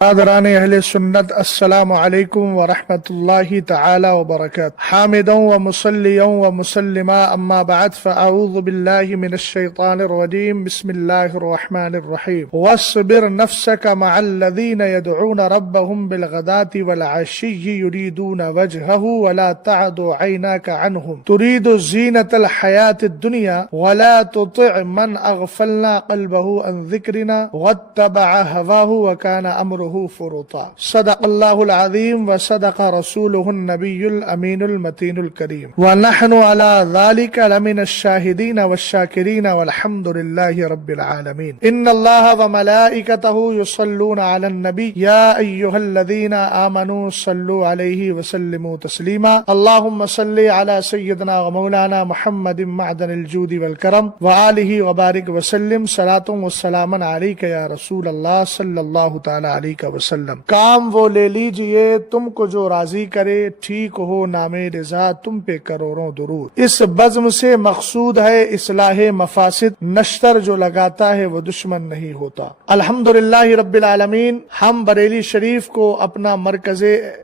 برادران اہل سنت، السلام علیکم ورحمۃ اللہ تعالی وبرکاتہ۔ حامدا ومصلیا ومسلما اما بعد فاعوذ باللہ من الشیطان الرجیم، بسم اللہ الرحمن الرحیم۔ واصبر نفسک مع الذین يدعون ربهم بالغداة والعشی یریدون وجہہ ولا تعد عیناک عنہم ترید زینة الحیاة الدنیا ولا تطع من اغفلنا قلبہ عن ذکرنا واتبع ہواہ وکان امرہ فرطا۔ صدق اللہ العظیم وصدق رسولہ النبی الامین المتین الکریم، ونحن على ذلك لمن الشاہدین والشاکرین والحمد للہ رب العالمین۔ ان اللہ وملائکتہ یصلون علی النبی یا ایہا الذین آمنوا صلوا علیہ وسلموا تسلیما۔ اللہم صل علی سیدنا ومولانا محمد معدن الجود والکرم وآلہ وبارک وسلم، صلاۃ والسلام علیک یا رسول اللہ صلی اللہ تعالی علیہ وسلم۔ کام وہ لے لیجئے تم کو جو راضی کرے، ٹھیک ہو نام رضا تم پہ کروڑوں درود۔ اس بزم سے مقصود ہے اصلاح مفاسد، نشتر جو لگاتا ہے وہ دشمن نہیں ہوتا۔ الحمدللہ رب العالمین، ہم بریلی شریف کو اپنا مرکز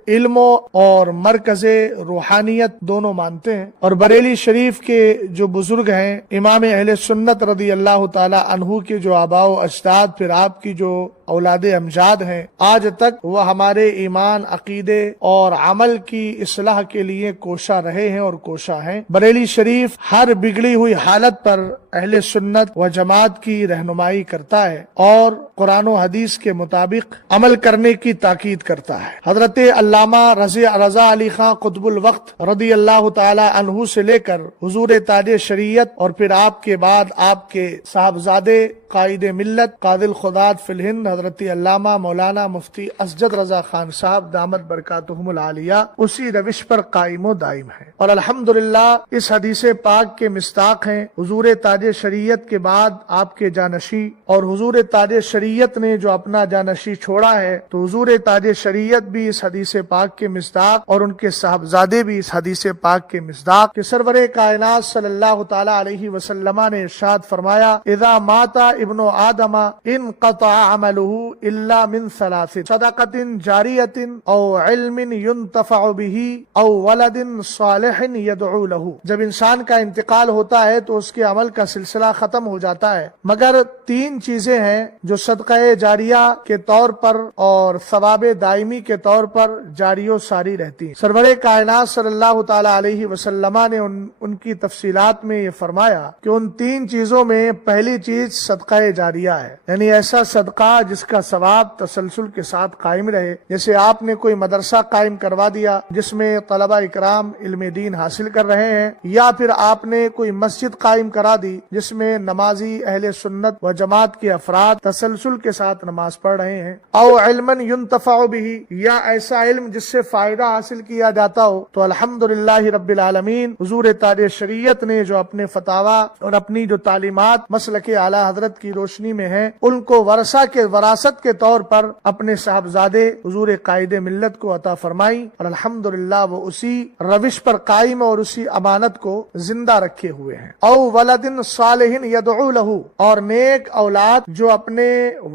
علم اور مرکز روحانیت دونوں مانتے ہیں، اور بریلی شریف کے جو بزرگ ہیں امام اہل سنت رضی اللہ تعالی عنہ کے جو آباء و اجداد، پھر آپ کی جو اولاد امجاد ہیں، آج تک وہ ہمارے ایمان، عقیدے اور عمل کی اصلاح کے لیے کوشاں رہے ہیں اور کوشاں ہیں۔ بریلی شریف ہر بگڑی ہوئی حالت پر اہل سنت و جماعت کی رہنمائی کرتا ہے اور قرآن و حدیث کے مطابق عمل کرنے کی تاکید کرتا ہے۔ حضرت علامہ رضا علی خان قطب الوقت رضی اللہ تعالی عنہ سے لے کر حضور تاج شریعت اور پھر آپ کے بعد آپ کے صاحبزادے قائد ملت قاضی الخدات فی الہند حضرت علامہ مولانا مفتی اسجد رضا خان صاحب دامت برکاتہم العالیہ اسی روش پر قائم و دائم ہیں، اور الحمدللہ اس حدیث پاک کے مصداق ہیں۔ حضور تاج شریعت کے بعد آپ کے جانشی، اور حضور تاج شریعت نے جو اپنا جانشی چھوڑا ہے تو حضور تاج شریعت بھی اس حدیث پاک کے مصداق اور ان کے صاحبزادے بھی اس حدیث پاک کے مصداق کہ سرور کائنات صلی اللہ تعالی علیہ وسلم نے ارشاد فرمایا، اذا مات ابن آدم انقطع عملہ الا من ثلاث، صدقۃ جاریۃ او علم ينتفع به او ولد صالح يدعو له۔ جب انسان کا انتقال ہوتا ہے تو اس کے عمل کا سلسلہ ختم ہو جاتا ہے، مگر تین چیزیں ہیں جو صدقہ جاریہ کے طور پر اور ثواب دائمی کے طور پر جاری و ساری رہتی ہیں۔ سرور کائنات صلی اللہ تعالی علیہ وسلم نے ان کی تفصیلات میں یہ فرمایا کہ ان تین چیزوں میں پہلی چیز صدقہ جاریہ ہے، یعنی ایسا صدقہ جس کا ثواب تسلسل کے ساتھ قائم رہے۔ جیسے آپ نے کوئی مدرسہ قائم کروا دیا جس میں طلبہ اکرام علم دین حاصل کر رہے ہیں، یا پھر آپ نے کوئی مسجد قائم کرا دی جس میں نمازی اہل سنت و جماعت کے افراد تسلسل کے ساتھ نماز پڑھ رہے ہیں، او علما ينتفع به، یا ایسا علم جس سے فائدہ حاصل کیا جاتا ہو، تو الحمدللہ رب العالمین حضور تاج شریعت نے جو اپنے فتاوی اور اپنی جو تعلیمات مسلک اعلی حضرت کی روشنی میں ہیں ان کو ورثہ کے وراثت کے طور پر اپنے صاحبزادے حضور قائد ملت کو عطا فرمائی، اور الحمدللہ وہ اسی روش پر قائم اور اسی امانت کو زندہ رکھے ہوئے ہیں۔ او ولد صالح یدعو له، اور نیک اولاد جو اپنے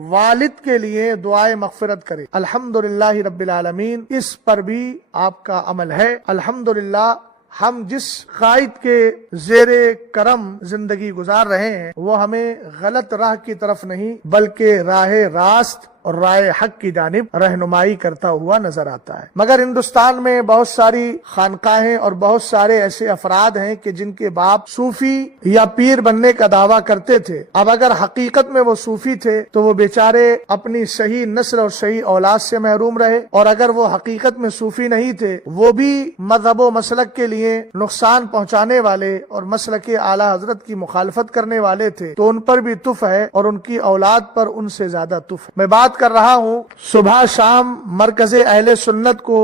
والد کے لیے دعائے مغفرت کرے۔ الحمدللہ رب العالمین اس پر بھی آپ کا عمل ہے۔ الحمدللہ ہم جس قائد کے زیر کرم زندگی گزار رہے ہیں وہ ہمیں غلط راہ کی طرف نہیں بلکہ راہ راست اور رائے حق کی جانب رہنمائی کرتا ہوا نظر آتا ہے۔ مگر ہندوستان میں بہت ساری خانقاہیں اور بہت سارے ایسے افراد ہیں کہ جن کے باپ صوفی یا پیر بننے کا دعویٰ کرتے تھے، اب اگر حقیقت میں وہ صوفی تھے تو وہ بیچارے اپنی صحیح نسل اور صحیح اولاد سے محروم رہے، اور اگر وہ حقیقت میں صوفی نہیں تھے وہ بھی مذہب و مسلک کے لیے نقصان پہنچانے والے اور مسلک اعلی حضرت کی مخالفت کرنے والے تھے، تو ان پر بھی تف ہے اور ان کی اولاد پر ان سے زیادہ تف ہے۔ میں بات کر رہا ہوں صبح شام مرکز اہل سنت کو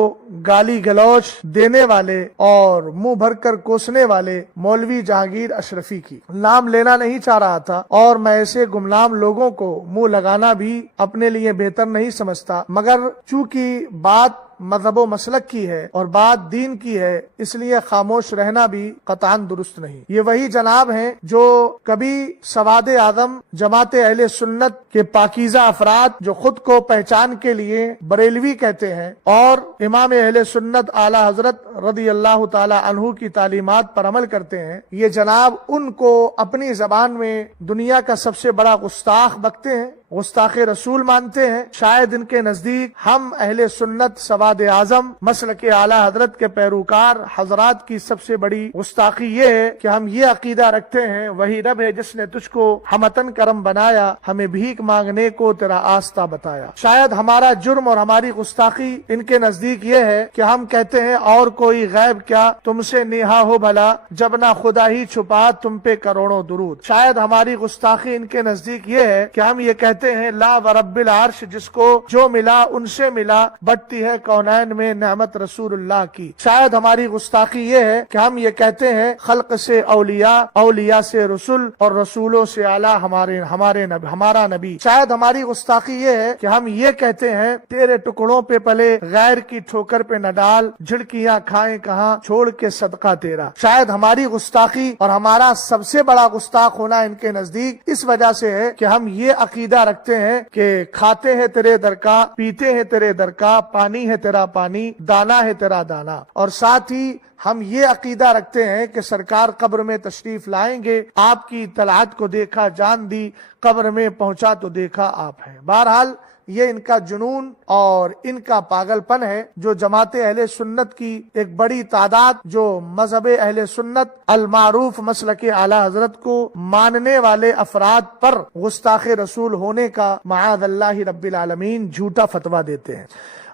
گالی گلوچ دینے والے اور منہ بھر کر کوسنے والے مولوی جہانگیر اشرفی کی۔ نام لینا نہیں چاہ رہا تھا اور میں ایسے گمنام لوگوں کو منہ لگانا بھی اپنے لیے بہتر نہیں سمجھتا، مگر چونکہ بات مذہب و مسلک کی ہے اور بات دین کی ہے، اس لیے خاموش رہنا بھی قطعاً درست نہیں۔ یہ وہی جناب ہیں جو کبھی سواد اعظم جماعت اہل سنت کے پاکیزہ افراد جو خود کو پہچان کے لیے بریلوی کہتے ہیں اور امام اہل سنت اعلی حضرت رضی اللہ تعالی عنہ کی تعلیمات پر عمل کرتے ہیں، یہ جناب ان کو اپنی زبان میں دنیا کا سب سے بڑا گستاخ بکتے ہیں، گستاخ رسول مانتے ہیں۔ شاید ان کے نزدیک ہم اہل سنت سواد اعظم مسلک اعلی حضرت کے پیروکار حضرات کی سب سے بڑی گستاخی یہ ہے کہ ہم یہ عقیدہ رکھتے ہیں وہی رب ہے جس نے تجھ کو ہمتن کرم بنایا، ہمیں بھیک مانگنے کو تیرا آستہ بتایا۔ شاید ہمارا جرم اور ہماری گستاخی ان کے نزدیک یہ ہے کہ ہم کہتے ہیں اور کوئی غیب کیا تم سے نیہا ہو بھلا، جب نہ خدا ہی چھپا تم پہ کروڑوں درود۔ شاید ہماری گستاخی ان کے نزدیک یہ ہے کہ ہم یہ کہتے ہیں لا ورب العرش، جس کو جو ملا ان سے ملا، بٹتی ہے کونین میں نعمت رسول اللہ کی۔ شاید ہماری گستاخی یہ ہے کہ ہم یہ کہتے ہیں خلق سے اولیاء، اولیاء سے رسول اور رسولوں سے اعلیٰ ہمارا نبی۔ شاید ہماری گستاخی یہ ہے کہ ہم یہ کہتے ہیں تیرے ٹکڑوں پہ پلے غیر کی ٹھوکر پہ نہ ڈال، جھڑکیاں کھائیں کہاں چھوڑ کے صدقہ تیرا۔ شاید ہماری گستاخی اور ہمارا سب سے بڑا گستاخ ہونا ان کے نزدیک اس وجہ سے ہے کہ ہم یہ عقیدہ رکھتے ہیں کہ کھاتے ہیں تیرے در کا، پیتے ہیں تیرے در کا، پانی ہے تیرا پانی، دانا ہے تیرا دانا، اور ساتھ ہی ہم یہ عقیدہ رکھتے ہیں کہ سرکار قبر میں تشریف لائیں گے، آپ کی اطلاعات کو دیکھا جان دی، قبر میں پہنچا تو دیکھا آپ ہیں۔ بہرحال یہ ان کا جنون اور ان کا پاگل پن ہے جو جماعت اہل سنت کی ایک بڑی تعداد جو مذہب اہل سنت المعروف مسلک اعلی حضرت کو ماننے والے افراد پر گستاخ رسول ہونے کا معاذ اللہ رب العالمین جھوٹا فتویٰ دیتے ہیں۔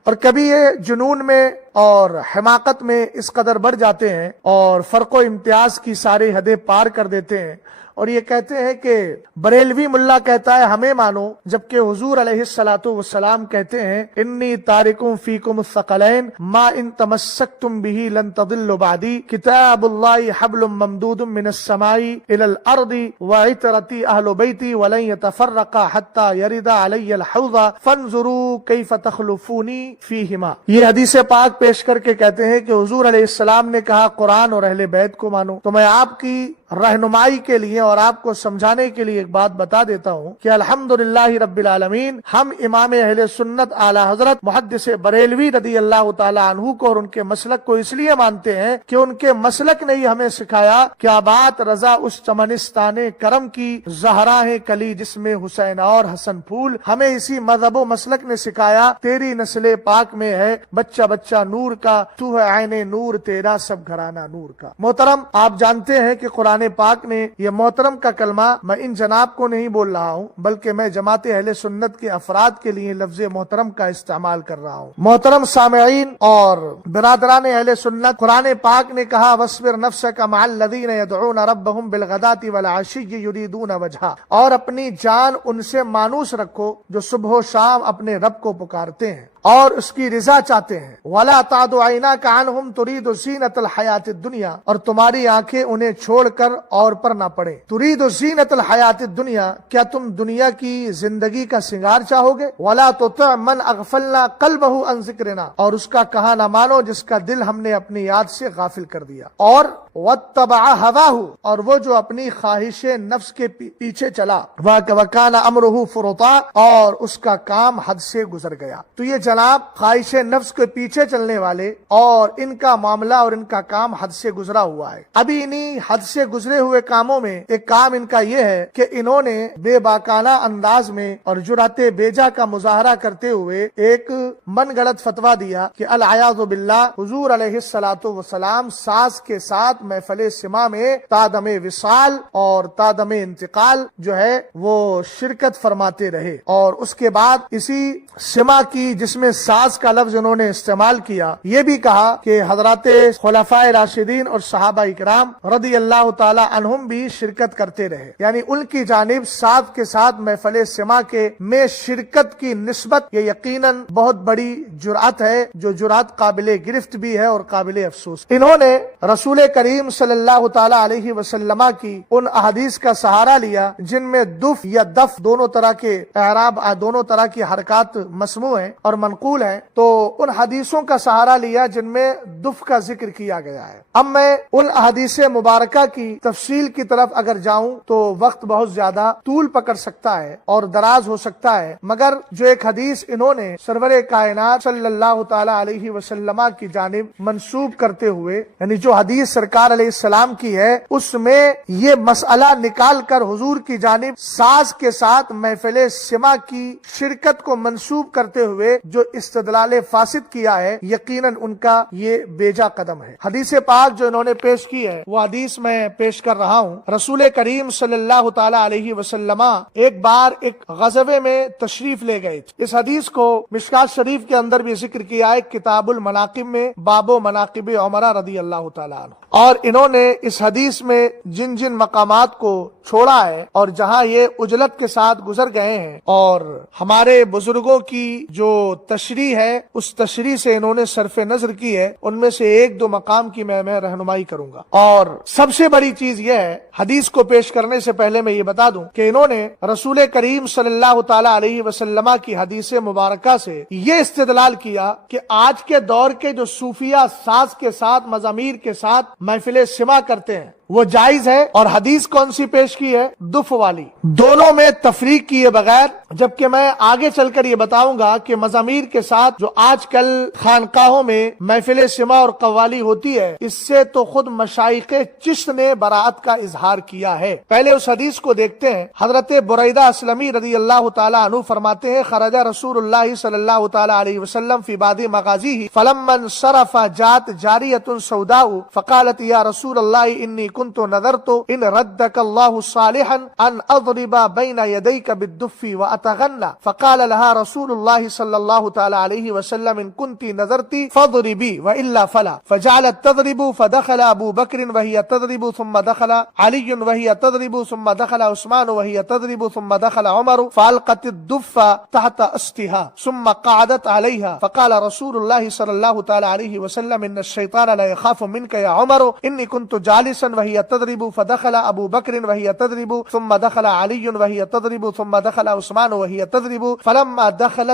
اور کبھی یہ جنون میں اور حماقت میں اس قدر بڑھ جاتے ہیں اور فرق و امتیاز کی ساری حدیں پار کر دیتے ہیں اور یہ کہتے ہیں کہ بریلوی ملا کہتا ہے ہمیں مانو، جبکہ حضور علیہ الصلوۃ والسلام کہتے ہیں انی تارکم فیکم الثقلین ما ان تمسکتم به لن تضلوا بعدی، کتاب اللہ حبل ممدود من السماء الى الارض وعترتی اہل بیتی ولن يتفرقا حتى يرد علی الحوض فانظروا کیف تخلفونی فیہما۔ یہ حدیث پاک پیش کر کے کہتے ہیں کہ حضور علیہ السلام نے کہا قرآن اور اہل بیت کو مانو، تو میں آپ کی رہنمائی کے لیے اور آپ کو سمجھانے کے لیے ایک بات بتا دیتا ہوں کہ الحمدللہ رب العالمین ہم امام اہل سنت اعلی حضرت محدث بریلوی رضی اللہ تعالی عنہ کو اور ان کے مسلک کو اس لیے مانتے ہیں کہ ان کے مسلک نے ہی ہمیں سکھایا کیا بات رضا اس چمنستان کرم کی، زہرا ہے کلی جس میں حسین اور حسن پھول۔ ہمیں اسی مذہب و مسلک نے سکھایا تیری نسل پاک میں ہے بچہ بچہ نور کا، تو ہے عین نور تیرا سب گھرانہ نور کا۔ محترم آپ جانتے ہیں کہ قرآن پاک نے یہ محترم کا کلمہ میں ان جناب کو نہیں بول رہا ہوں بلکہ میں جماعت اہل سنت کے افراد کے لیے لفظ محترم کا استعمال کر رہا ہوں۔ محترم سامعین اور برادران اہل سنت، قرآن پاک نے کہا وَاصْبِرْ نَفْسَكَ مَعَ الَّذِينَ يَدْعُونَ رَبَّهُمْ بِالْغَدَاةِ وَالْعَشِيِّ يُرِيدُونَ وَجْهَهُ، اور اپنی جان ان سے مانوس رکھو جو صبح و شام اپنے رب کو پکارتے ہیں اور اس کی رضا چاہتے ہیں۔ وَلَا تَعْدُ عَيْنَاكَ عَنْهُمْ تُرِيدُ زِينَةَ الْحَيَاةِ الدُّنْيَا، اور تمہاری آنکھیں انہیں چھوڑ کر اور پر نہ پڑیں۔ تُرِيدُ زِينَةَ الْحَيَاةِ الدُّنْيا، کیا تم دنیا کی زندگی کا سنگار چاہو گے؟ وَلَا تُطِعْ مَنْ أَغْفَلْنَا قَلْبَهُ عَنْ ذِكْرِنَا، اور اس کا کہا نہ مانو جس کا دل ہم نے اپنی یاد سے غافل کر دیا۔ اور وَاتَّبَعَ هَوَاهُ، اور وہ جو اپنی خواہش نفس کے پیچھے چلا، وَكَانَ أَمْرُهُ فُرُطًا، اور اس کا کام حد سے گزر گیا۔ تو یہ جناب خواہش نفس کے پیچھے چلنے والے اور ان کا معاملہ اور ان کا کام حد سے گزرا ہوا ہے۔ ابھی انہی حد سے گزرے ہوئے کاموں میں ایک کام ان کا یہ ہے کہ انہوں نے بے باکانہ انداز میں اور جرأت بیجا کا مظاہرہ کرتے ہوئے ایک من گڑت فتویٰ دیا کہ العیاذ باللہ حضور علیہ الصلوۃ والسلام ساز کے ساتھ محفل سما میں تادم وصال اور تادم انتقال جو ہے وہ شرکت فرماتے رہے، اور اس کے بعد اسی سما کی جس میں ساز کا لفظ انہوں نے استعمال کیا، یہ بھی کہا کہ حضرات خلفائے راشدین اور صحابہ اکرام رضی اللہ تعالی عنہم بھی شرکت کرتے رہے، یعنی ان کی جانب ساز کے ساتھ محفل سما کے میں شرکت کی نسبت یہ یقیناً بہت بڑی جرأت ہے، جو جرأت قابل گرفت بھی ہے اور قابل افسوس۔ انہوں نے رسول کریم کریم صلی اللہ تعالی علیہ وسلم کی ان احادیث کا سہارا لیا جن میں دف یا دف دونوں طرح کے اعراب، دونوں طرح کی حرکات مسموع ہیں اور منقول ہیں، تو ان حدیثوں کا سہارا لیا جن میں دف کا ذکر کیا گیا ہے۔ اب میں ان احادیث مبارکہ کی تفصیل کی طرف اگر جاؤں تو وقت بہت زیادہ طول پکڑ سکتا ہے اور دراز ہو سکتا ہے، مگر جو ایک حدیث انہوں نے سرور کائنات صلی اللہ تعالی علیہ وسلم کی جانب منسوب کرتے ہوئے، یعنی جو حدیث سرکار علیہ السلام کی ہے، اس میں یہ مسئلہ نکال کر حضور کی جانب ساز کے ساتھ محفل سما کی شرکت کو منسوب کرتے ہوئے جو استدلال فاسد کیا ہے، یقیناً ان کا یہ بیجا قدم ہے۔ حدیث پاک جو انہوں نے پیش کی ہے وہ حدیث میں پیش کر رہا ہوں۔ رسول کریم صلی اللہ تعالی علیہ وسلم ایک بار ایک غزوے میں تشریف لے گئے تھے۔ اس حدیث کو مشکات شریف کے اندر بھی ذکر کیا ہے، کتاب المناقب میں، باب مناقب عمر رضی اللہ تعالی عنہ۔ اور انہوں نے اس حدیث میں جن جن مقامات کو چھوڑا ہے اور جہاں یہ اجلت کے ساتھ گزر گئے ہیں، اور ہمارے بزرگوں کی جو تشریح ہے اس تشریح سے انہوں نے صرف نظر کی ہے، ان میں سے ایک دو مقام کی میں رہنمائی کروں گا۔ اور سب سے بڑی چیز یہ ہے، حدیث کو پیش کرنے سے پہلے میں یہ بتا دوں کہ انہوں نے رسول کریم صلی اللہ تعالی علیہ وسلم کی حدیث مبارکہ سے یہ استدلال کیا کہ آج کے دور کے جو صوفیہ ساز کے ساتھ، مزامیر کے ساتھ محفل سما کرتے ہیں وہ جائز ہے، اور حدیث کون سی پیش کی ہے؟ دف والی۔ دونوں میں تفریق کیے بغیر، جبکہ میں آگے چل کر یہ بتاؤں گا کہ مزامیر کے ساتھ جو آج کل خانقاہوں میں محفل سما اور قوالی ہوتی ہے، اس سے تو خود مشائخ چشت نے براءت کا اظہار کیا ہے۔ پہلے اس حدیث کو دیکھتے ہیں۔ حضرت بریدہ اسلمی رضی اللہ تعالی عنہ فرماتے ہیں، خرج رسول اللہ صلی اللہ تعالی علیہ وسلم فی بعض مغازیہ فلما انصرف جاءت جاریۃ سوداء فقالت یا رسول اللہ انی كنت نذرت ان ردك الله صالحا ان اضرب بين يديك بالدف واتغنى فقال لها رسول الله صلى الله تعالى عليه وسلم ان كنت نذرت فاضربي والا فلا، فجعلت تضرب فدخل ابو بكر وهي تضرب ثم دخل علي وهي تضرب ثم دخل عثمان وهي تضرب ثم دخل عمر فالقت الدف تحت استها ثم قعدت عليها فقال رسول الله صلى الله تعالى عليه وسلم ان الشيطان لا يخاف منك يا عمر اني كنت جالسا وهي تضرب فدخل ابو بكر وهي تضرب ثم دخل علي وهي تضرب ثم دخل عثمان وهي تضرب فلما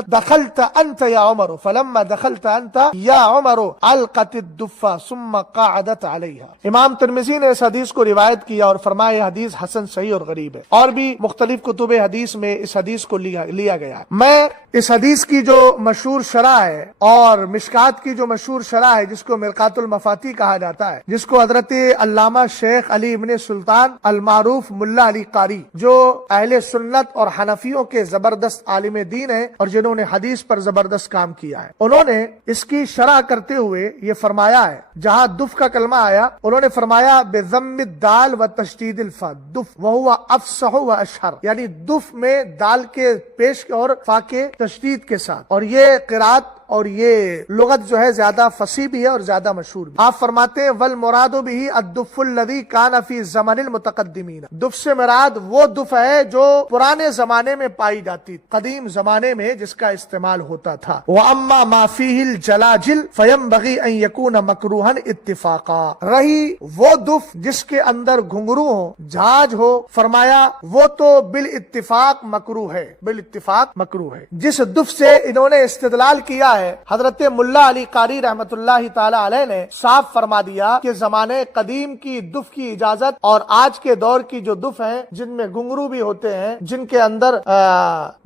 دخلت انت يا عمر فلما دخلت انت يا عمر القت الدف ثم قعدت عليها۔ امام ترمذی نے اس حدیث کو روایت کیا اور فرمایا حدیث حسن صحیح اور غریب ہے، اور بھی مختلف کتب حدیث میں اس حدیث کو لیا گیا ہے۔ میں اس حدیث کی جو مشہور شرح ہے اور مشکات کی جو مشہور شرح ہے جس کو مرقات المفاتیح کہا جاتا ہے، جس کو حضرت علامہ شیخ علی ابن سلطان المعروف ملا علی قاری، جو اہل سنت اور حنفیوں کے زبردست عالم دین ہیں اور جنہوں نے حدیث پر زبردست کام کیا ہے، انہوں نے اس کی شرح کرتے ہوئے یہ فرمایا ہے، جہاں دف کا کلمہ آیا انہوں نے فرمایا بضم الدال و تشدید الفا دف وہو افصح و اشہر، یعنی دف میں دال کے پیش اور فا کے تشدید کے ساتھ، اور یہ قرات اور یہ لغت جو ہے زیادہ فصیح بھی ہے اور زیادہ مشہور بھی۔ آپ فرماتے ہیں والمراد به الدف الذي كان في زمن المتقدمین، دف سے مراد وہ دف ہے جو پرانے زمانے میں پائی جاتی، قدیم زمانے میں جس کا استعمال ہوتا تھا۔ واما ما فيه الجلاجل فينبغي ان يكون مکروہا اتفاقا، رہی وہ دف جس کے اندر گھنگرو ہو، جھاج ہو، فرمایا وہ تو بالاتفاق مکروہ ہے، بالاتفاق مکروہ ہے۔ جس دف سے انہوں نے استدلال کیا ہے، حضرت ملا علی قاری رحمت اللہ تعالی علیہ نے صاف فرما دیا کہ زمانے قدیم کی دف کی اجازت اور آج کے دور کی جو دف ہیں جن میں گھنگرو بھی ہوتے ہیں، جن کے اندر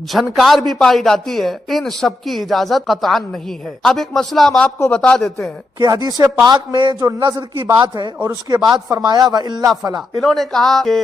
جھنکار بھی پائی جاتی ہے، ان سب کی اجازت قطعاً نہیں ہے۔ اب ایک مسئلہ ہم آپ کو بتا دیتے ہیں کہ حدیث پاک میں جو نظر کی بات ہے اور اس کے بعد فرمایا وَإِلَّا فَلَا، انہوں نے کہا کہ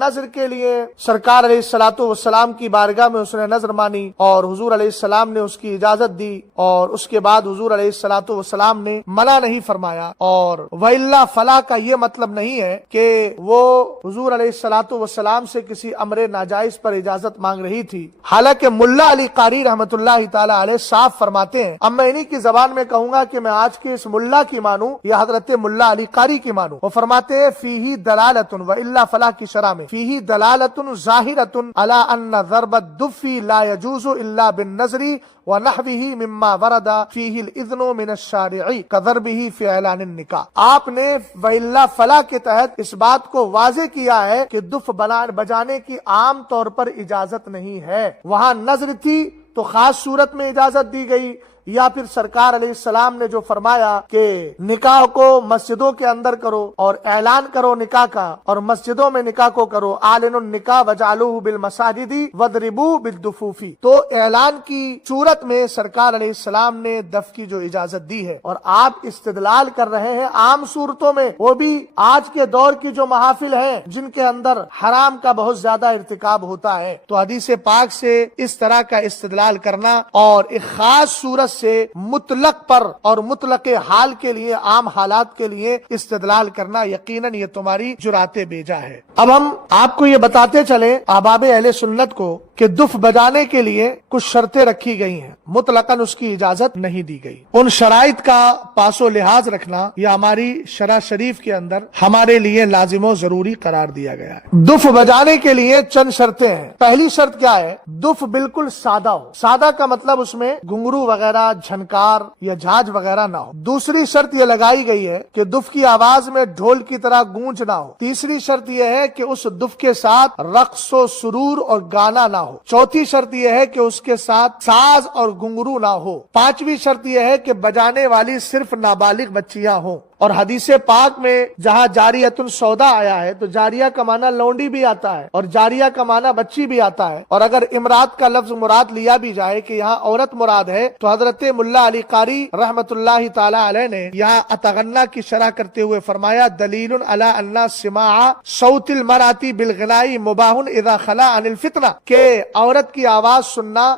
نظر کے لیے سرکار علیہ الصلوۃ والسلام کی بارگاہ میں اس نے نظر مانی اور حضور علیہ السلام نے اس کی اجازت دی، اور اس کے بعد حضور علیہ الصلوۃ والسلام نے منع نہیں فرمایا، اور وَإِلَّا فَلَا کا یہ مطلب نہیں ہے کہ وہ حضور علیہ الصلوۃ والسلام سے کسی امر ناجائز پر اجازت مانگ رہی تھی، حالانکہ ملا علی قاری رحمت اللہ تعالی علیہ صاف فرماتے ہیں، اب میں انہی کی زبان میں کہوں گا کہ میں آج کے اس ملا کی مانوں یا حضرت ملا علی قاری کی مانوں، وہ فرماتے ہیں فیہ دلالۃ وَإِلَّا فَلَا کی شرح میں فیہ دلالۃ ظاہرۃ علی ان ضرب الدف لا يجوز الا بالنظر ونحوه مما ما ورد فیہ الاذن من الشارع کضربہ فی اعلان النکاح. آپ نے وإلا فلا کے تحت اس بات کو واضح کیا ہے کہ دف بجانے کی عام طور پر اجازت نہیں ہے. وہاں نظر تھی تو خاص صورت میں اجازت دی گئی، یا پھر سرکار علیہ السلام نے جو فرمایا کہ نکاح کو مسجدوں کے اندر کرو اور اعلان کرو نکاح کا، اور مسجدوں میں نکاح کو کرو، اعلنوا النکاح وجعلوہ بالمساجد واضربوا بالدفوف. تو اعلان کی صورت میں سرکار علیہ السلام نے دف کی جو اجازت دی ہے، اور آپ استدلال کر رہے ہیں عام صورتوں میں، وہ بھی آج کے دور کی جو محافل ہیں جن کے اندر حرام کا بہت زیادہ ارتکاب ہوتا ہے. تو حدیث پاک سے اس طرح کا استدلال کرنا اور ایک خاص صورت سے مطلق پر اور مطلق حال کے لیے، عام حالات کے لیے استدلال کرنا یقیناً یہ تمہاری جرات بیجا ہے. اب ہم آپ کو یہ بتاتے چلیں احباب اہل سنت کو کہ دف بجانے کے لیے کچھ شرطیں رکھی گئی ہیں، مطلقاً اس کی اجازت نہیں دی گئی. ان شرائط کا پاس و لحاظ رکھنا یہ ہماری شرع شریف کے اندر ہمارے لیے لازم و ضروری قرار دیا گیا ہے. دف بجانے کے لیے چند شرطیں ہیں. پہلی شرط کیا ہے؟ دف بالکل سادہ ہو. سادہ کا مطلب اس میں گھنگرو وغیرہ، جھنکار یا جھاج وغیرہ نہ ہو. دوسری شرط یہ لگائی گئی ہے کہ دف کی آواز میں ڈھول کی طرح گونج نہ ہو. تیسری شرط یہ ہے کہ اس دف کے ساتھ رقص و سرور اور گانا نہ ہو. چوتھی شرط یہ ہے کہ اس کے ساتھ ساز اور گھنگرو نہ ہو. پانچویں شرط یہ ہے کہ بجانے والی صرف نابالغ بچیاں ہوں. اور حدیث پاک میں جہاں جاریۃ سودا آیا ہے تو جاریہ کا معنی لونڈی بھی آتا ہے اور جاریہ کا معنی بچی بھی آتا ہے. اور اگر امرات کا لفظ مراد لیا بھی جائے کہ یہاں عورت مراد ہے تو حضرت ملا علی قاری رحمت اللہ تعالی علیہ نے یہاں اتغنا کی شرح کرتے ہوئے فرمایا دلیل علی ان سماع صوت المرأة بالغناء مباح اذا خلا عن الفتنہ، کہ عورت کی آواز سننا،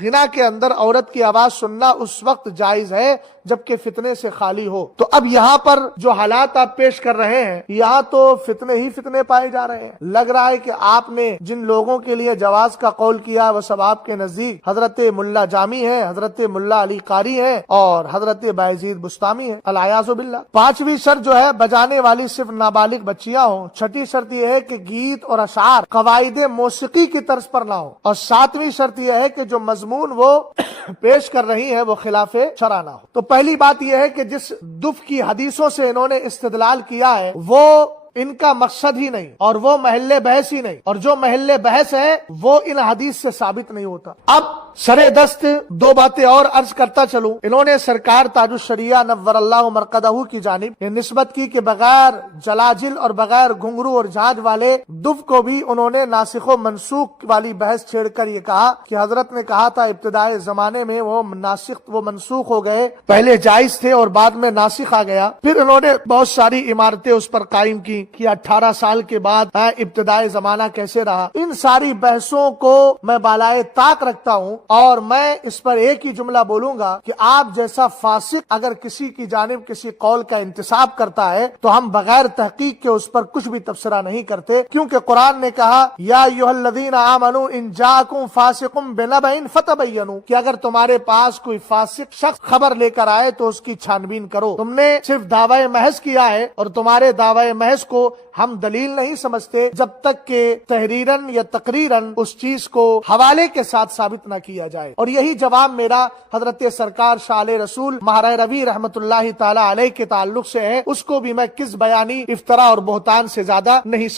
غنا کے اندر عورت کی آواز سننا اس وقت جائز ہے جبکہ فتنے سے خالی ہو. تو اب یہاں پر جو حالات آپ پیش کر رہے ہیں یہاں تو فتنے ہی فتنے پائے جا رہے ہیں. لگ رہا ہے کہ آپ نے جن لوگوں کے لیے جواز کا قول کیا وہ سب آپ کے نزدیک حضرت ملا جامی ہے، حضرت ملا علی قاری ہے اور حضرت بایزید بستامی ہے، العیاذ باللہ. پانچویں شرط جو ہے بجانے والی صرف نابالغ بچیاں ہوں. چھٹی شرط یہ ہے کہ گیت اور اشعار قواعد موسیقی کی طرز پر نہ ہو. اور ساتویں شرط یہ ہے کہ جو مضمون وہ پیش کر رہی ہے وہ خلاف شرع نہ ہو. تو پہلی بات یہ ہے کہ جس دف کی حدیثوں سے انہوں نے استدلال کیا ہے وہ ان کا مقصد ہی نہیں اور وہ محل بحث ہی نہیں، اور جو محل بحث ہے وہ ان حدیث سے ثابت نہیں ہوتا. اب سر دست دو باتیں اور عرض کرتا چلوں. انہوں نے سرکار تاج الشریعہ نور اللہ مرقدہ کی جانب یہ نسبت کی کہ بغیر جلاجل اور بغیر گھنگرو اور جھاج والے دف کو بھی انہوں نے ناسخ و منسوخ والی بحث چھیڑ کر یہ کہا کہ حضرت نے کہا تھا ابتدائی زمانے میں وہ منسوخ ہو گئے، پہلے جائز تھے اور بعد میں ناسخ آ گیا. پھر انہوں نے بہت ساری عمارتیں اس پر قائم کی کہ 18 سال کے بعد ابتدائی زمانہ کیسے رہا. ان ساری بحثوں کو میں بالائے طاق رکھتا ہوں اور میں اس پر ایک ہی جملہ بولوں گا کہ آپ جیسا فاسق اگر کسی کی جانب کسی قول کا انتساب کرتا ہے تو ہم بغیر تحقیق کے اس پر کچھ بھی تبصرہ نہیں کرتے، کیونکہ قرآن نے کہا یا ایھا الذین آمنوا ان جاءکم فاسق بنبأ فتبینوا، کہ اگر تمہارے پاس کوئی فاسق شخص خبر لے کر آئے تو اس کی چھان بین کرو. تم نے صرف دعوی محض کیا ہے اور تمہارے دعوی محض کو ہم دلیل نہیں سمجھتے جب تک کہ تحریراً یا تقریراً اس چیز کو حوالے کے ساتھ ثابت نہ کیا جائے. اور یہی جواب میرا حضرت سرکار شاہ رسول مہرۂ ربی رحمت اللہ تعالی علیہ کے تعلق سے ہے. اس کو بھی میں کس بیانی، افطرا اور بہتان سے زیادہ نہیں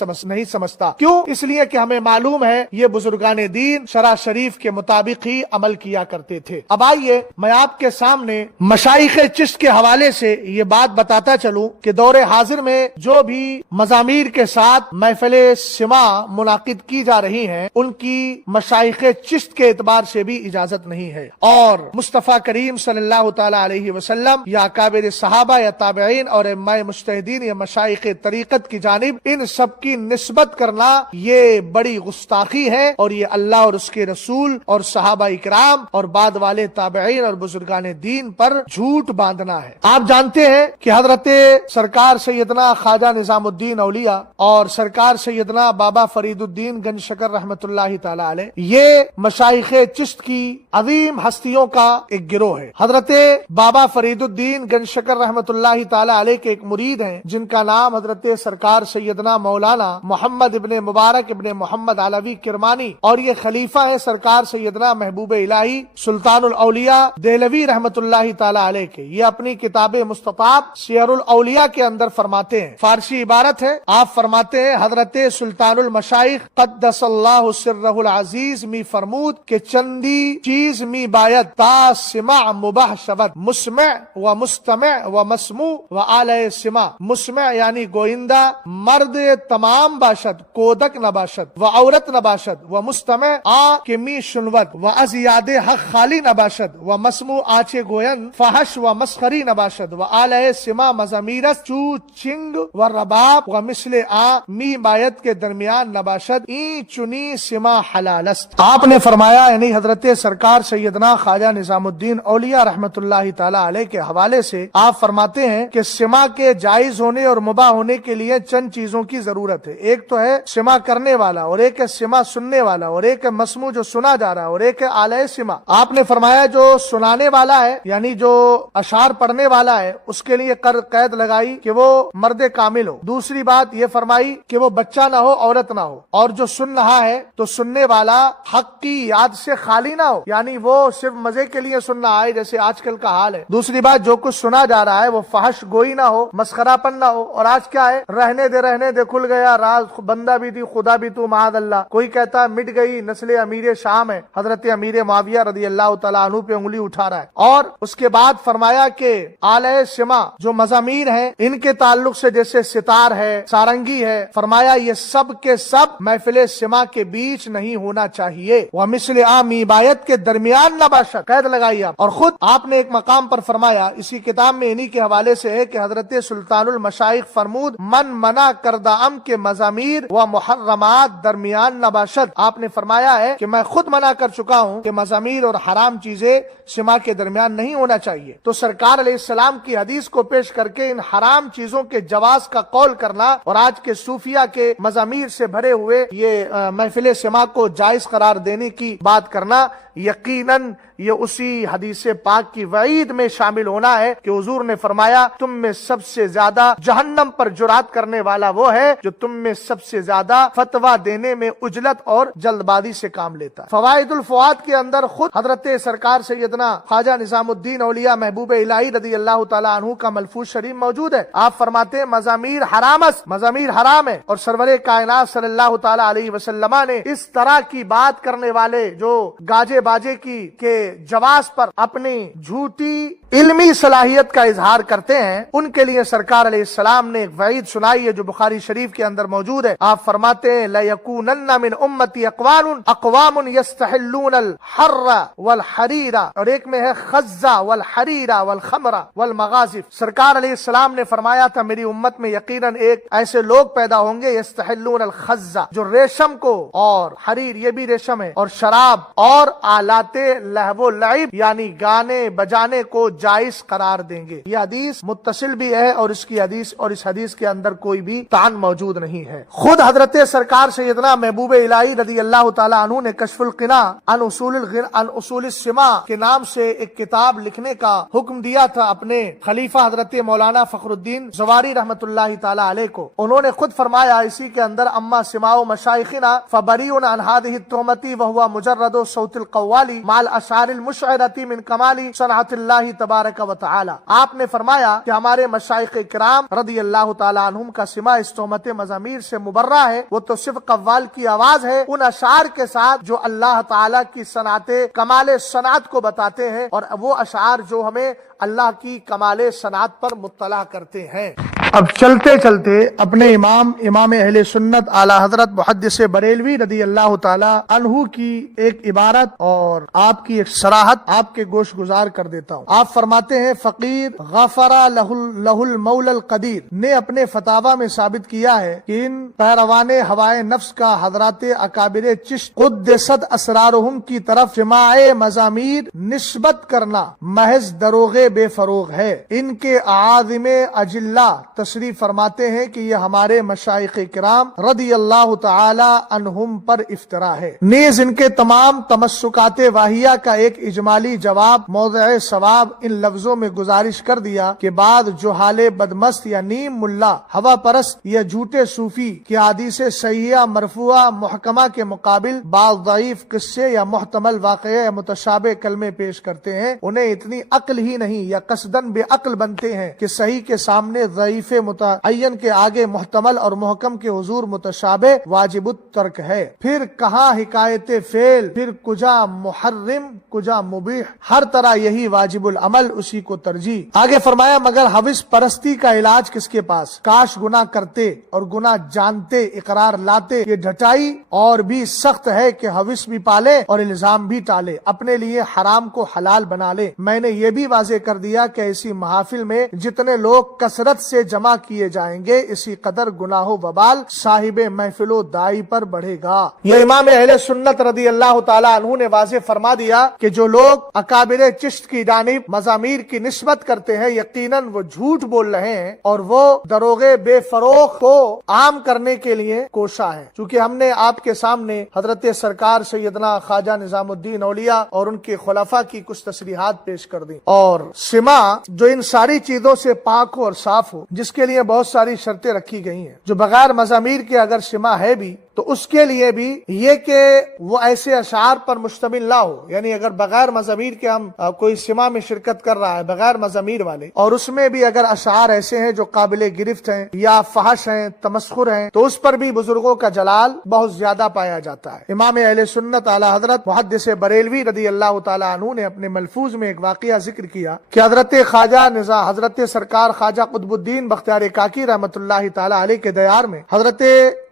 سمجھتا. کیوں؟ اس لیے کہ ہمیں معلوم ہے یہ بزرگان دین شرع شریف کے مطابق ہی عمل کیا کرتے تھے. اب آئیے میں آپ کے سامنے مشائخ چشت کے حوالے سے یہ بات بتاتا چلوں کہ دور حاضر میں جو بھی مزامیر کے ساتھ محفل سماع منعقد کی جا رہی ہیں ان کی مشائخ چشت کے اعتبار سے بھی اجازت نہیں ہے. اور مصطفیٰ کریم صلی اللہ تعالی علیہ وسلم یا اکابر صحابہ یا تابعین اور ائمہ مجتہدین یا مشائخ طریقت کی جانب ان سب کی نسبت کرنا یہ بڑی گستاخی ہے، اور یہ اللہ اور اس کے رسول اور صحابہ اکرام اور بعد والے تابعین اور بزرگان دین پر جھوٹ باندھنا ہے. آپ جانتے ہیں کہ حضرت سرکار سیدنا خواجہ نظام الدین اولیاء اور سرکار سیدنا بابا فرید الدین گنج شکر رحمت اللہ تعالی علیہ یہ مشائخ چشت نشست کی عظیم ہستیوں کا ایک گروہ ہے۔ حضرت بابا فرید الدین گنجشکر رحمت اللہ تعالی علیہ کے ایک مرید ہیں جن کا نام حضرت سرکار سیدنا مولانا محمد ابن مبارک ابن محمد علوی کرمانی، اور یہ خلیفہ ہے سرکار سیدنا محبوب الہی سلطان الاولیاء دہلوی رحمت اللہ تعالی علیہ کے۔ یہ اپنی کتاب مستطاب سیر الاولیاء کے اندر فرماتے ہیں، فارسی عبارت ہے، آپ فرماتے ہیں حضرت سلطان المشائخ قدس اللہ سرہ العزیز می فرمود کہ چندی چیز می باید تا سمع مباح شود، مسمع و مستمع و مسموع و آلہ سمع۔ مسمع یعنی گوئندہ مرد تمام باشد، کودک نباشد، و عورت نباشد، و مستمع آ کہ می شنود، و از یاد حق خالی نباشد، و مسموع آچے گوین فحش و مسخری نباشد، و آلہ سمع مزامیرس چو چنگ و رباب و مثل آ می باید کے درمیان نباشد، این چنی سما حلال است۔ آپ نے فرمایا یعنی حضرت سرکار سیدنا خواجہ نظام الدین اولیاء رحمت اللہ تعالی علیہ کے حوالے سے آپ فرماتے ہیں کہ سما کے جائز ہونے اور مباح ہونے کے لیے چند چیزوں کی ضرورت ہے۔ ایک تو ہے سما کرنے والا، اور ایک ہے سما سننے والا، اور ایک ہے مسموع جو سنا جا رہا ہے، اور ایک ہے آلہ سما۔ آپ نے فرمایا جو سنانے والا ہے یعنی جو اشعار پڑھنے والا ہے اس کے لیے قید لگائی کہ وہ مرد کامل ہو۔ دوسری بات یہ فرمائی کہ وہ بچہ نہ ہو، عورت نہ ہو، اور جو سن رہا ہے تو سننے والا حق کی یاد سے خالی نہ ہو، یعنی وہ صرف مزے کے لیے سن رہا ہے جیسے آج کل کا حال ہے۔ دوسری بات جو کچھ سنا جا رہا ہے وہ فحش گوئی نہ ہو، مسخرہ پن نہ ہو، اور آج کیا ہے رہنے دے کھل گیا راز، بندہ بھی تھی خدا بھی تو معاذ اللہ۔ کوئی کہتا ہے مٹ گئی نسل امیر شام ہے، حضرت امیر معاویہ رضی اللہ تعالیٰ عنہ پہ انگلی اٹھا رہا ہے۔ اور اس کے بعد فرمایا کہ آلہ سما جو مضامین ہیں ان کے تعلق سے جیسے ستار ہے، سارنگی ہے، فرمایا یہ سب کے سب محفل سما کے بیچ نہیں ہونا چاہیے، وہ مثل عام عبایت کے درمیان نہ باشد، قید لگائی آپ۔ اور خود آپ نے ایک مقام پر فرمایا، اسی کتاب میں انہی کے حوالے سے ہے کہ حضرت سلطان المشائخ فرمود من منع کردہ ام کے مضامیر و محرمات درمیان نہ باشد۔ آپ نے فرمایا ہے کہ میں خود منع کر چکا ہوں کہ مضامیر اور حرام چیزیں سما کے درمیان نہیں ہونا چاہیے۔ تو سرکار علیہ السلام کی حدیث کو پیش کر کے ان حرام چیزوں کے جواز کا قول کرنا اور آج کے صوفیہ کے مضامیر سے بھرے ہوئے یہ محفل سما کو جائز قرار دینے کی بات کرنا، یقیناً یہ اسی حدیث پاک کی وعید میں شامل ہونا ہے کہ حضور نے فرمایا تم میں سب سے زیادہ جہنم پر جرات کرنے والا وہ ہے جو تم میں سب سے زیادہ فتویٰ دینے میں عجلت اور جلد بازی سے کام لیتا ہے۔ فوائد الفوات کے اندر خود حضرت سرکار سیدنا خواجہ نظام الدین اولیاء محبوب الہی رضی اللہ تعالیٰ عنہ کا ملفوظ شریف موجود ہے۔ آپ فرماتے ہیں مضامیر حرام ہے، اور سرور کائنات صلی اللہ تعالیٰ علیہ وسلم نے اس طرح کی بات کرنے والے جو گاجے باجے کی کے جواز پر اپنی جھوٹی علمی صلاحیت کا اظہار کرتے ہیں ان کے لیے سرکار علیہ السلام نے ایک وعید سنائی ہے جو بخاری شریف کے اندر موجود ہے۔ آپ فرماتے ہیں لَيَكُونَنَّ مِنْ أُمَّتِي أَقْوَامٌ يَسْتَحِلُّونَ الْحَرَّ وَالْحَرِيرَ، اور ایک میں ہے خَزَّ وَالْحَرِيرَ وَالْخَمْرَ وَالْمَغَازِفِ۔ سرکار علیہ السلام نے فرمایا تھا میری امت میں یقیناً ایک ایسے لوگ پیدا ہوں گے یستحلون الخز، جو ریشم کو، اور حریر یہ بھی ریشم ہے، اور شراب اور آلات لہو و لعب یعنی گانے بجانے کو جائز قرار دیں گے۔ یہ حدیث متصل بھی ہے اور اس حدیث کے اندر کوئی بھی طعن موجود نہیں ہے۔ خود حضرت سرکار سیدنا محبوب الہی رضی اللہ تعالیٰ عنہ نے کشف القنا عن اصول السماع کے نام سے ایک کتاب لکھنے کا حکم دیا تھا اپنے خلیفہ حضرت مولانا فخر الدین زواری رحمت اللہ تعالیٰ علیہ کو۔ انہوں نے خود فرمایا اسی کے اندر اما سماع مشایخنا فبریء عن هذه التهمة وهو مجرد صوت القوال مع الاشعار المشعرة من کمال صنعت اللہ تبارک و تعالی۔ آپ نے فرمایا کہ ہمارے مشائخ کرام رضی اللہ تعالیٰ عنہم کا سماع اس تہمت مضامیر سے مبرہ ہے، وہ تو صرف قوال کی آواز ہے ان اشعار کے ساتھ جو اللہ تعالیٰ کی صنعت کمال صنعت کو بتاتے ہیں، اور وہ اشعار جو ہمیں اللہ کی کمال صنعت پر مطلع کرتے ہیں۔ اب چلتے چلتے اپنے امام اہل سنت اعلیٰ حضرت محدث بریلوی رضی اللہ تعالی عنہ کی ایک عبارت اور آپ کی ایک صراحت آپ کے گوش گزار کر دیتا ہوں۔ آپ فرماتے ہیں فقیر غفر لہ المولا القدیر نے اپنے فتاوی میں ثابت کیا ہے کہ ان پیروان ہوائے نفس کا حضرات اکابر چشت قدست اسرارہم کی طرف سماع مضامیر نسبت کرنا محض دروغ بے فروغ ہے۔ ان کے اعاظم اجلہ تشریف فرماتے ہیں کہ یہ ہمارے مشائخ کرام رضی اللہ تعالی عنہم پر افطرا ہے۔ نیز ان کے تمام تمسکات واہیہ کا ایک اجمالی جواب موضع ثواب ان لفظوں میں گزارش کر دیا کہ بعد جہال بدمست یا نیم ملا، ہوا پرست یا جھوٹے صوفی کی حدیث صحیحہ مرفوعہ محکمہ کے مقابل بعض ضعیف قصے یا محتمل واقعے یا متشابہ کلمے پیش کرتے ہیں، انہیں اتنی عقل ہی نہیں یا قصدن بے عقل بنتے ہیں کہ صحیح کے سامنے ضعیف متعین کے آگے محتمل اور محکم کے حضور متشابہ واجب الترک ہے۔ پھر کہاں حکایت فعل، پھر کجا محرم کجا مبیح، ہر طرح یہی واجب العمل، اسی کو ترجیح۔ آگے فرمایا مگر حوث پرستی کا علاج کس کے پاس؟ کاش گناہ کرتے اور گناہ جانتے اقرار لاتے، یہ ڈھٹائی اور بھی سخت ہے کہ حوث بھی پالے اور الزام بھی ٹالے، اپنے لیے حرام کو حلال بنا لے۔ میں نے یہ بھی واضح کر دیا کہ ایسی محافل میں جتنے لوگ کثرت سے جمع کیے جائیں گے، اسی قدر گناہ و وبال صاحب محفل و دائی پر بڑھے گا۔ یہ امام اہل سنت رضی اللہ تعالی عنہ نے واضح فرما دیا کہ جو لوگ اکابر چشت کی جانب مزامیر کی نسبت کرتے ہیں، یقیناً وہ جھوٹ بول رہے ہیں اور وہ دروغے بے فروغ کو عام کرنے کے لیے کوشاں ہیں۔ چونکہ ہم نے آپ کے سامنے حضرت سرکار سیدنا خواجہ نظام الدین اولیاء اور ان کے خلفاء کی کچھ تصریحات پیش کر دی، اور سما جو ان ساری چیزوں سے پاک ہو اور صاف ہو، جس کے لیے بہت ساری شرطیں رکھی گئی ہیں، جو بغیر مزامیر کے اگر سما ہے بھی تو اس کے لیے بھی یہ کہ وہ ایسے اشعار پر مشتمل نہ ہو، یعنی اگر بغیر مزامیر کے ہم کوئی سما میں شرکت کر رہا ہے بغیر مزامیر والے، اور اس میں بھی اگر اشعار ایسے ہیں جو قابل گرفت ہیں یا فحش ہیں، تمسخر ہیں، تو اس پر بھی بزرگوں کا جلال بہت زیادہ پایا جاتا ہے۔ امام اہل سنت اعلی حضرت محدث بریلوی رضی اللہ تعالی عنہ نے اپنے ملفوظ میں ایک واقعہ ذکر کیا کہ حضرت سرکار خواجہ قطب الدین بختیار کاکی رحمۃ اللہ تعالی علیہ کے دیار میں حضرت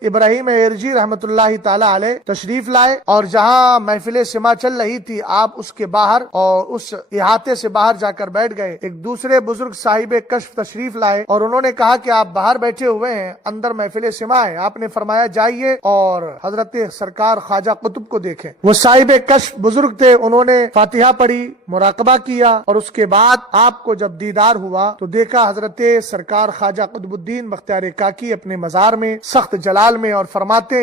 ابراہیم ارجی رحمۃ اللہ تعالی علیہ تشریف لائے، اور جہاں محفل سما چل رہی تھی آپ اس کے باہر اور اس احاطے سے باہر جا کر بیٹھ گئے۔ ایک دوسرے بزرگ صاحب کشف تشریف لائے اور انہوں نے کہا کہ آپ باہر بیٹھے ہوئے ہیں، اندر محفل سما ہے۔ آپ نے فرمایا جائیے اور حضرت سرکار خواجہ قطب کو دیکھیں۔ وہ صاحب کشف بزرگ تھے، انہوں نے فاتحہ پڑھی، مراقبہ کیا، اور اس کے بعد آپ کو جب دیدار ہوا تو دیکھا حضرت سرکار خواجہ قطب الدین بختیار کاکی اپنے مزار میں سخت جلال میں، اور فرماتے ہیں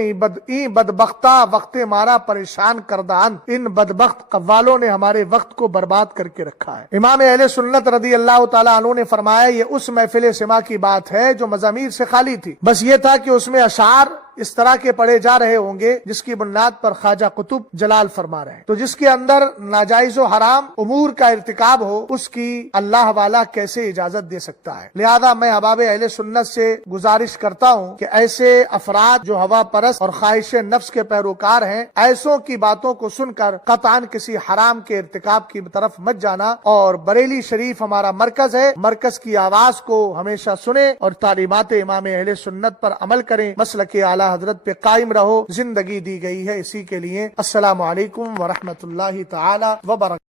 بدبختہ وقت مارا پریشان کردان، ان بدبخت قوالوں نے ہمارے وقت کو برباد کر کے رکھا ہے۔ امام اہل سنت رضی اللہ تعالی عنہ نے فرمایا یہ اس محفل سما کی بات ہے جو مزامیر سے خالی تھی، بس یہ تھا کہ اس میں اشعار اس طرح کے پڑھے جا رہے ہوں گے جس کی بنیاد پر خواجہ قطب جلال فرما رہے ہیں، تو جس کے اندر ناجائز و حرام امور کا ارتکاب ہو اس کی اللہ والا کیسے اجازت دے سکتا ہے؟ لہذا میں احباب اہل سنت سے گزارش کرتا ہوں کہ ایسے افراد جو ہوا پرست اور خواہش نفس کے پیروکار ہیں، ایسوں کی باتوں کو سن کر قطعاً کسی حرام کے ارتکاب کی طرف مت جانا، اور بریلی شریف ہمارا مرکز ہے، مرکز کی آواز کو ہمیشہ سنیں اور تعلیمات امام اہل سنت پر عمل کریں، مسلک اعلی حضرت پہ قائم رہو، زندگی دی گئی ہے اسی کے لیے۔ السلام علیکم ورحمۃ اللہ تعالی وبرکاتہ۔